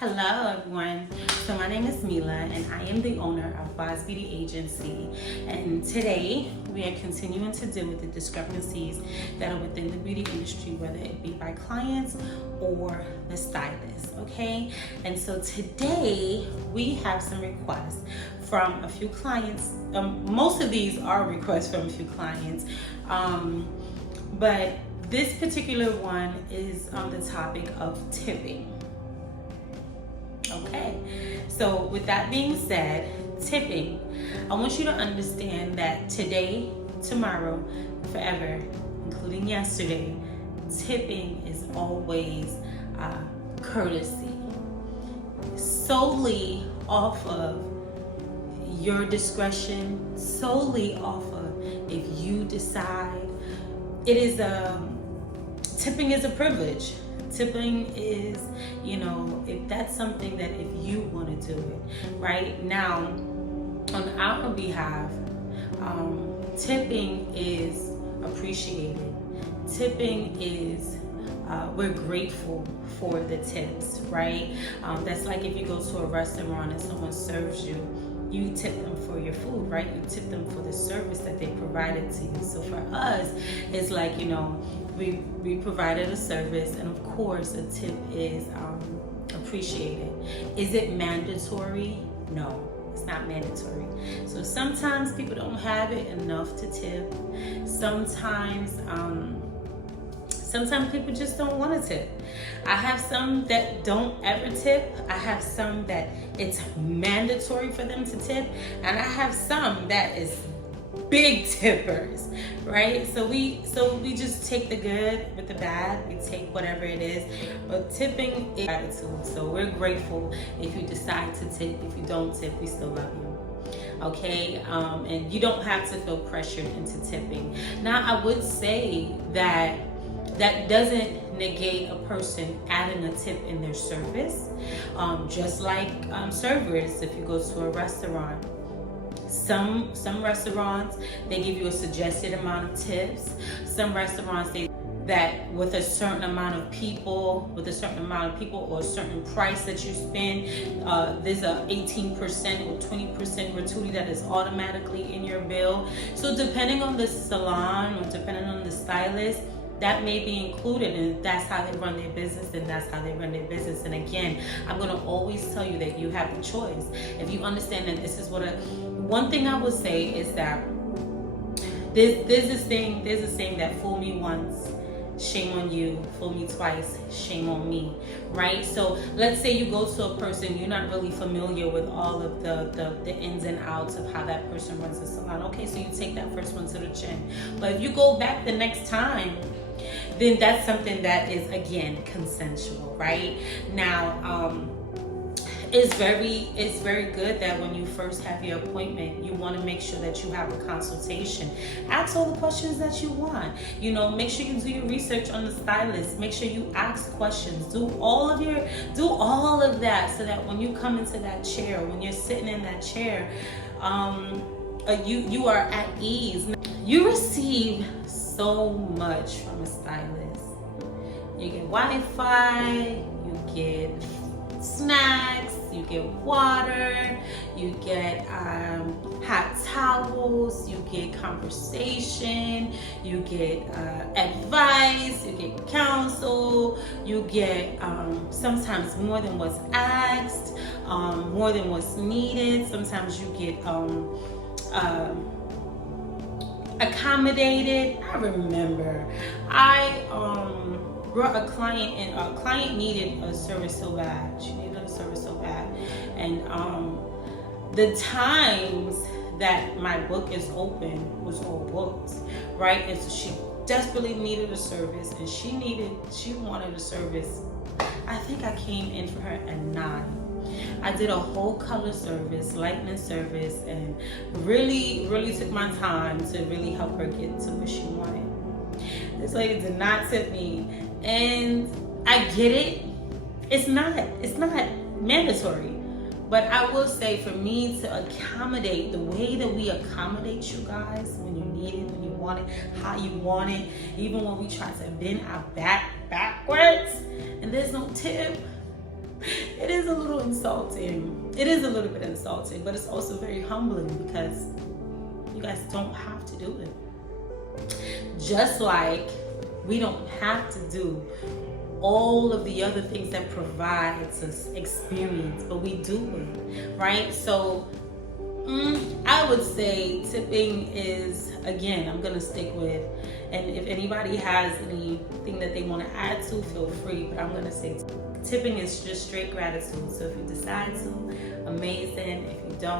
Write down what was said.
Hello everyone, so my name is Mila and I am the owner of Boz Beauty Agency, and today we are continuing to deal with the discrepancies that are within the beauty industry, whether it be by clients or the stylist, okay? And so today we have some requests from a few clients. Most of these are requests from a few clients, but this particular one is on the topic of tipping. Okay, so with that being said, tipping, I want you to understand that today, tomorrow, forever, including yesterday, tipping is always courtesy, solely off of your discretion, solely off of if you decide. It is tipping is a privilege. Tipping is, if that's something that if you want to do it, right? Now, on our behalf, tipping is appreciated. Tipping is, we're grateful for the tips, right? That's like if you go to a restaurant and someone serves you, you tip them for your food, right? You tip them for the service that they provided to you. So for us, it's like, we provided a service, and of course a tip is appreciated. Is it mandatory? No, it's not mandatory. So sometimes people don't have it enough to tip. Sometimes people just don't want to tip. I have some that don't ever tip. I have some that it's mandatory for them to tip. And I have some that is big tippers, right? So we just take the good with the bad. We take whatever it is. But tipping is attitude. So we're grateful if you decide to tip. If you don't tip, we still love you. Okay, and you don't have to feel pressured into tipping. Now, I would say that doesn't negate a person adding a tip in their service. Just like servers, if you go to a restaurant, some restaurants, they give you a suggested amount of tips. Some restaurants, that with a certain amount of people or a certain price that you spend, there's a 18% or 20% gratuity that is automatically in your bill. So depending on the salon or depending on the stylist, that may be included, and that's how they run their business, and that's how they run their business. And again, I'm going to always tell you that you have the choice. If you understand that this is one thing I would say is that there's this saying that fool me once, shame on you, fool me twice, shame on me, right? So let's say you go to a person, you're not really familiar with all of the ins and outs of how that person runs the salon. Okay, so you take that first one to the chin. But if you go back the next time, then that's something that is, again, consensual, right? Now, it's very good that when you first have your appointment, you want to make sure that you have a consultation. Ask all the questions that you want. Make sure you do your research on the stylist. Make sure you ask questions. Do all of that so that when you come into that chair, when you're sitting in that chair, you are at ease. You receive so much from a stylist. You get Wi-Fi, you get snacks, you get water, you get hot towels, you get conversation, you get advice, you get counsel, you get sometimes more than what's asked, more than what's needed. Sometimes you get accommodated. I remember I brought a client in. A client needed a service so bad. She needed a service so bad, and the times that my book is open was all booked, right? And so she desperately needed a service, and she wanted a service. I think I came in for her at 9. I did a whole color service, lightning service, and really, really took my time to really help her get to what she wanted. This lady did not tip me, and I get it. It's not mandatory, but I will say, for me to accommodate the way that we accommodate you guys when you need it, when you want it, how you want it, even when we try to bend our backwards, and there's no tip. It is a little insulting. It is a little bit insulting, but it's also very humbling because you guys don't have to do it. Just like we don't have to do all of the other things that provides us experience, but we do it, right? So I would say tipping is, again, I'm gonna stick with, and if anybody has anything that they want to add to, feel free, but I'm gonna say tipping is just straight gratitude. So if you decide to, amazing. If you don't,